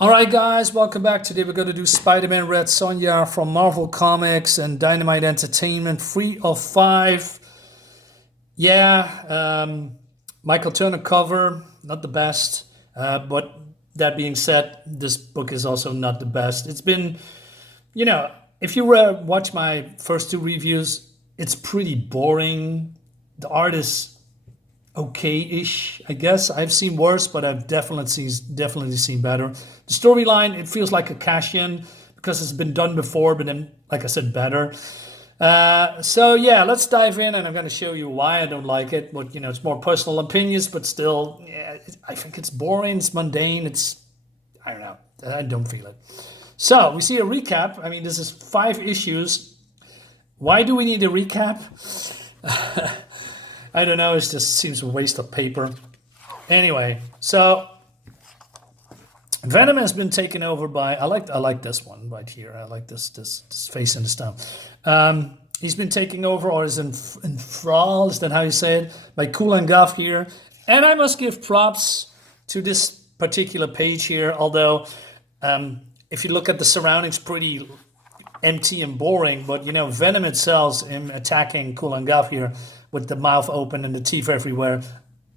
Alright guys, welcome back. Today we're going to do Spider-Man Red Sonja from Marvel Comics and Dynamite Entertainment, 3 of 5. Michael Turner cover, not the best. But that being said, this book is also not the best. It's been, if you watch my first two reviews, it's pretty boring. The art is okay-ish, I guess. I've seen worse, but I've definitely seen better. The storyline, it feels like a cash-in because it's been done before, but then, like I said, better. So yeah, let's dive in, and I'm going to show you why I don't like it. But it's more personal opinions, but still, yeah, I think it's boring. It's mundane. I don't know. I don't feel it. So we see a recap. I mean, this is 5 issues. Why do we need a recap? I don't know. It just seems a waste of paper. Anyway, so Venom has been taken over by. I like this one right here. I like this face in the stone. He's been taken over, or is enthralled. Is that how you say it? By Kulan Gath here, and I must give props to this particular page here. Although, if you look at the surroundings, pretty empty and boring. But Venom itself, him attacking Kulan Gath here with the mouth open and the teeth everywhere.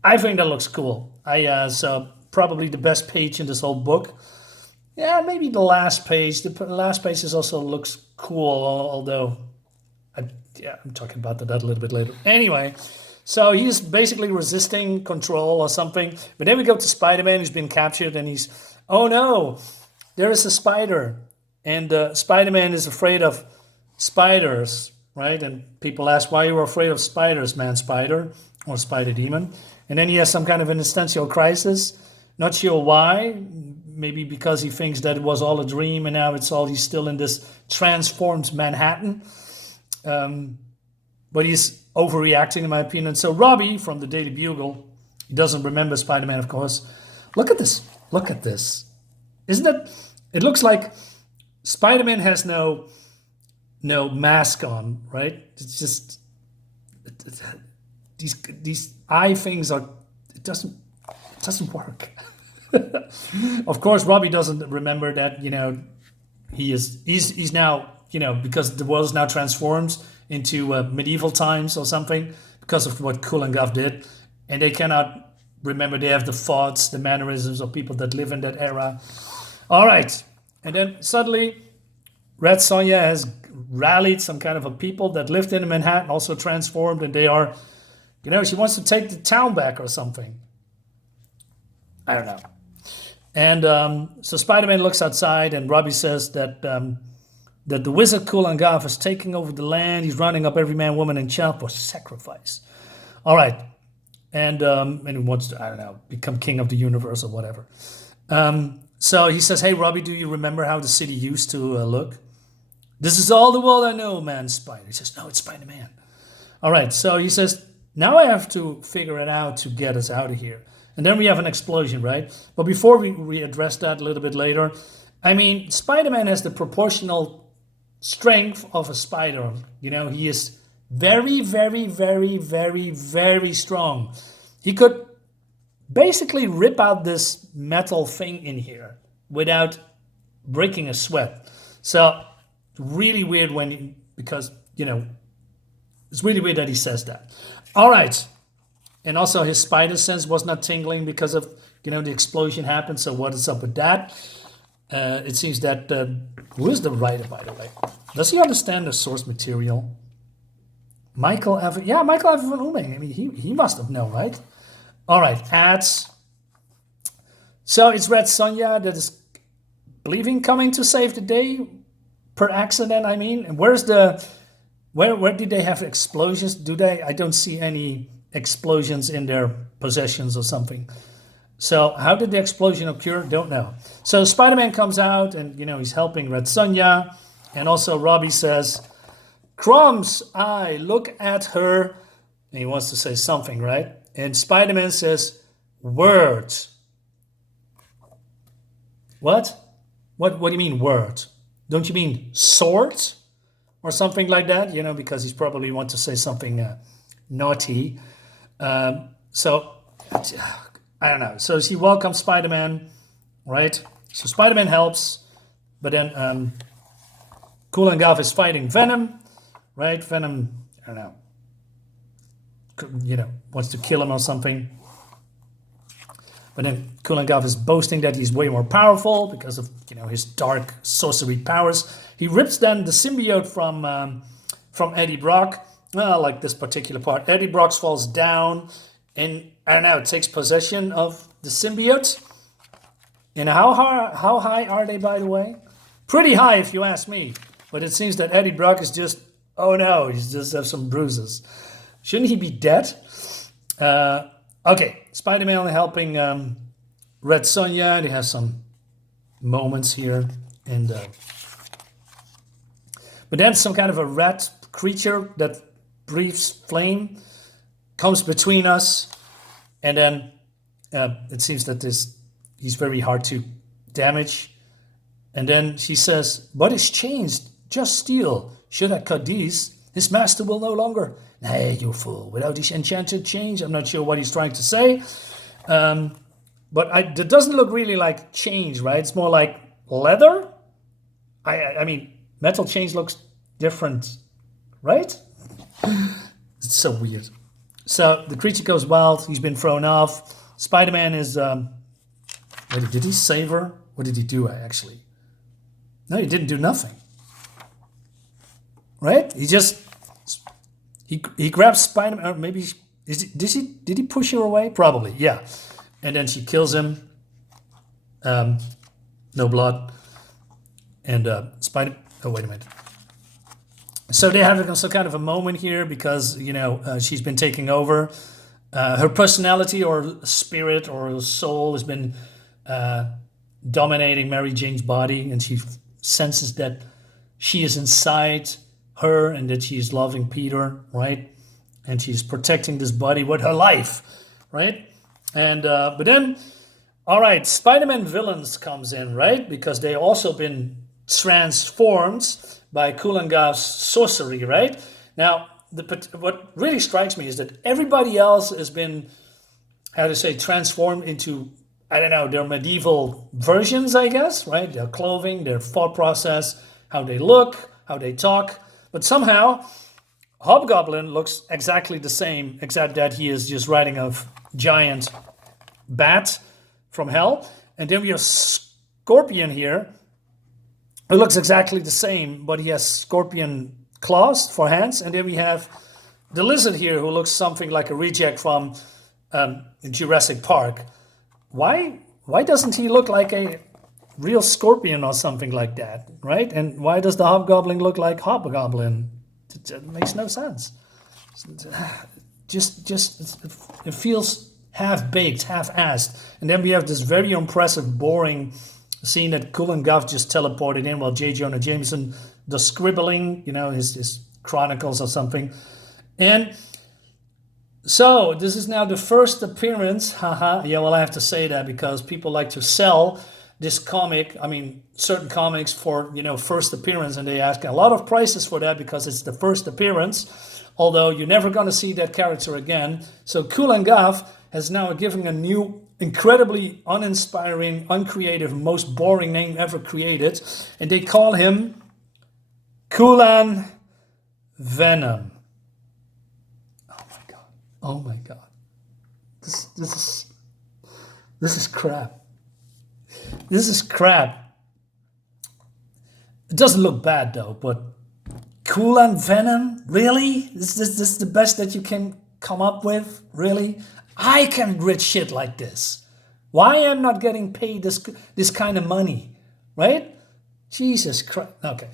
I think that looks cool. So probably the best page in this whole book. Yeah, maybe the last page. The last page also looks cool, although I'm talking about that a little bit later. Anyway, so he's basically resisting control or something. But then we go to Spider-Man, who's been captured, and he's, oh no, there is a spider. And Spider-Man is afraid of spiders, right? And people ask, why are you afraid of spiders, man spider or spider demon? And then he has some kind of an existential crisis. Not sure why. Maybe because he thinks that it was all a dream and now he's still in this transformed Manhattan. But he's overreacting, in my opinion. So Robbie from the Daily Bugle, he doesn't remember Spider-Man, of course. Look at this. Look at this. Isn't it? It looks like Spider-Man has no mask on, right? It's just these eye things are. It doesn't work. Of course, Robbie doesn't remember that. He's now because the world is now transformed into medieval times or something because of what Kulan Gath did, and they cannot remember. They have the thoughts, the mannerisms of people that live in that era. All right, and then suddenly, Red Sonja has rallied some kind of a people that lived in Manhattan, also transformed, and they are, she wants to take the town back or something. I don't know. And so Spider-Man looks outside, and Robbie says that the wizard Kulan Gath is taking over the land. He's running up every man, woman, and child for sacrifice. All right, and he wants to, I don't know, become king of the universe or whatever. So he says, hey, Robbie, do you remember how the city used to look? This is all the world I know, man, Spider. He says, no, it's Spider-Man. All right, so he says, now I have to figure it out to get us out of here. And then we have an explosion, right? But before we address that a little bit later, I mean, Spider-Man has the proportional strength of a spider. He is very, very, very, very, very strong. He could basically rip out this metal thing in here without breaking a sweat. So really weird because it's really weird that he says that. All right, and also his spider sense was not tingling because of the explosion happened. So what is up with that? It seems that who is the writer, by the way? Does he understand the source material? Michael Avon Oeming. I mean, he must have known, right? All right, ads. So it's Red Sonja that is believing coming to save the day per accident. I mean, and where did they have explosions? I don't see any explosions in their possessions or something. So how did the explosion occur? Don't know. So Spider-Man comes out and he's helping Red Sonja, and also Robbie says, "Crumbs, look at her." And he wants to say something, right? And Spider-Man says, "Words." What? What do you mean words? Don't you mean swords or something like that? Because he's probably want to say something naughty. So I don't know. So she welcomes Spider-Man, right? So Spider-Man helps, but then Kulan Gath is fighting Venom, right? Venom, I don't know, wants to kill him or something. But then Kulan Gath is boasting that he's way more powerful because of his dark sorcery powers. He rips then the symbiote from Eddie Brock. Like this particular part, Eddie Brock falls down, and I don't know, takes possession of the symbiote. And how high are they, by the way? Pretty high, if you ask me. But it seems that Eddie Brock is just, oh no, he's just have some bruises. Shouldn't he be dead? Okay, Spider-Man helping Red Sonja. They have some moments here, and but then some kind of a rat creature that breathes flame comes between us, and then it seems that he's very hard to damage. And then she says, "What is changed? Just steel. Should I cut these? His master will no longer." Nay, you fool. Without this enchanted change, I'm not sure what he's trying to say. But it doesn't look really like change, right? It's more like leather. I mean, metal change looks different, right? It's so weird. So the creature goes wild. He's been thrown off. Spider-Man is... did he save her? What did he do, actually? No, he didn't do nothing. Right? He just... He grabs Spider-Man, or maybe... Did he push her away? Probably, yeah. And then she kills him. No blood. And Spider... Oh, wait a minute. So they have some kind of a moment here because, she's been taking over. Her personality or spirit or soul has been dominating Mary Jane's body, and she senses that she is inside her and that she's loving Peter, right? And she's protecting this body with her life, right? And but then, all right, Spider-Man villains comes in, right? Because they also been transformed by Kulan Gath's sorcery, right? Now, what really strikes me is that everybody else has been, how to say, transformed into, I don't know, their medieval versions, I guess, right? Their clothing, their thought process, how they look, how they talk. But somehow, Hobgoblin looks exactly the same, except that he is just riding a giant bat from hell. And then we have Scorpion here. It looks exactly the same, but he has scorpion claws for hands. And then we have the lizard here, who looks something like a reject from Jurassic Park. Why doesn't he look like a real scorpion or something like that, right? And why does the Hobgoblin look like Hobgoblin? It makes no sense. It feels half-baked, half-assed. And then we have this very impressive, boring scene that Kulan Gath just teleported in while J. Jonah Jameson does scribbling, his chronicles or something. And so this is now the first appearance. Haha. Yeah, well, I have to say that because people like to sell this comic, certain comics for, first appearance, and they ask a lot of prices for that because it's the first appearance, although you're never going to see that character again. So Kulan Gath has now given a new, incredibly uninspiring, uncreative, most boring name ever created, and they call him Kulan Venom. Oh my god. This is crap. This is crap. It doesn't look bad though, but Kulan Venom? Really? Is this the best that you can come up with? Really? I can read shit like this. Why am I not getting paid this kind of money? Right? Jesus Christ. Okay.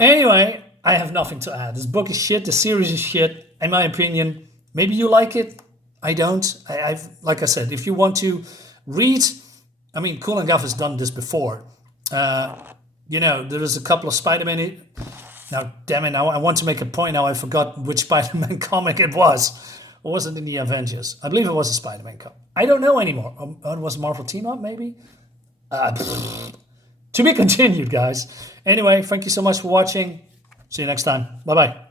Anyway, I have nothing to add. This book is shit. The series is shit. In my opinion, maybe you like it. I don't. Like I said, if you want to read, Kulan Gath has done this before. There is a couple of Spider-Man. Now, damn it, now I want to make a point. Now I forgot which Spider-Man comic it was. Or was it in the Avengers? I believe it was a Spider-Man comic. I don't know anymore. It was Marvel Team-Up, maybe? To be continued, guys. Anyway, thank you so much for watching. See you next time. Bye-bye.